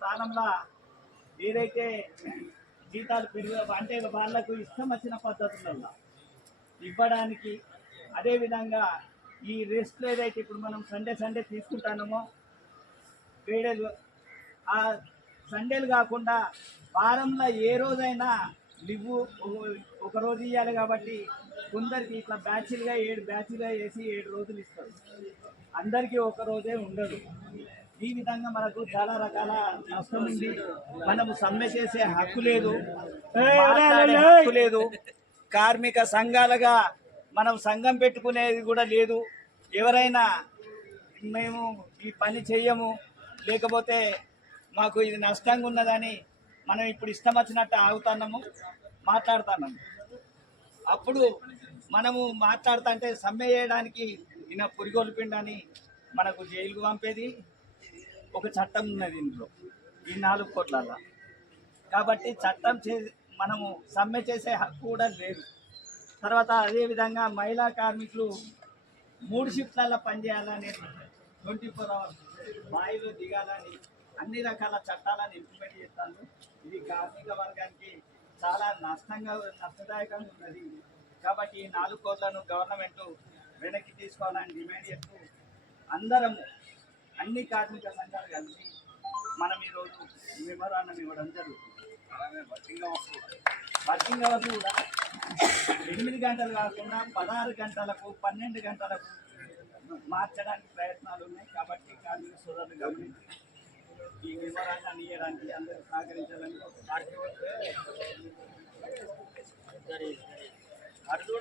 స్థానంలో ఏదైతే జీతాలు పెరుగు అంటే వాళ్ళకు ఇష్టం వచ్చిన పద్ధతులలో ఇవ్వడానికి అదేవిధంగా ఈ రెస్ట్లు ఏదైతే ఇప్పుడు మనం సండే సండే తీసుకుంటామో క్రీడలు ఆ సండేలు కాకుండా వారంలో ఏ రోజైనా లివ్వు ఒక- ఒక రోజు ఇవ్వాలి కాబట్టి కొందరికి ఇట్లా బ్యాచ్లుగా ఏడు బ్యాచ్లుగా వేసి ఏడు రోజులు ఇస్తారు. అందరికీ ఒక రోజే ఉండదు. ఈ విధంగా మనకు చాలా రకాల నష్టం ఉంది. మనము సమ్మె చేసే హక్కు లేదు. హక్కు లేదు. కార్మిక సంఘాలుగా మనం సంఘం పెట్టుకునేది కూడా లేదు. ఎవరైనా మేము ఈ పని చెయ్యము లేకపోతే మాకు ఇది నష్టంగా ఉన్నదని మనం ఇప్పుడు ఇష్టం వచ్చినట్టు ఆగుతున్నాము మాట్లాడుతున్నాము. అప్పుడు మనము మాట్లాడుతుంటే సమ్మె చేయడానికి ఈయన పురిగొల్పిండని మనకు జైలుకు పంపేది. ఒక చట్టం ఉన్నది ఇందులో ఈ నాలుగు కోట్లల్లో. కాబట్టి చట్టం చే మనము సమ్మె చేసే హక్కు కూడా లేదు. తర్వాత అదేవిధంగా మహిళా కార్మికులు మూడు షిఫ్ట్లలో పనిచేయాలని ట్వంటీ ఫోర్ అవర్స్ బాయిలో దిగాలని అన్ని రకాల చట్టాలను ఇంప్లిమెంట్ చేస్తాను ఇది కార్మిక వర్గానికి చాలా నష్టంగా నష్టదాయకంగా ఉన్నది. కాబట్టి ఈ నాలుగు కోట్లను గవర్నమెంట్ వెనక్కి తీసుకోవాలని డిమాండ్ చేస్తూ అందరము అన్ని కార్మిక సంఘాలు కలిసి మనం ఈరోజు మెమోరాండం ఇవ్వడం జరుగుతుంది. వర్కింగ్ అవర్స్ కూడా. ఎనిమిది గంటలు కాకుండా పదహారు గంటలకు పన్నెండు గంటలకు మార్చడానికి ప్రయత్నాలు ఉన్నాయి. కాబట్టి కార్మిక సోదరులు గమనించి ఈ మెమోరాండాన్ని ఇవ్వడానికి అందరూ సహకరించాలని అటు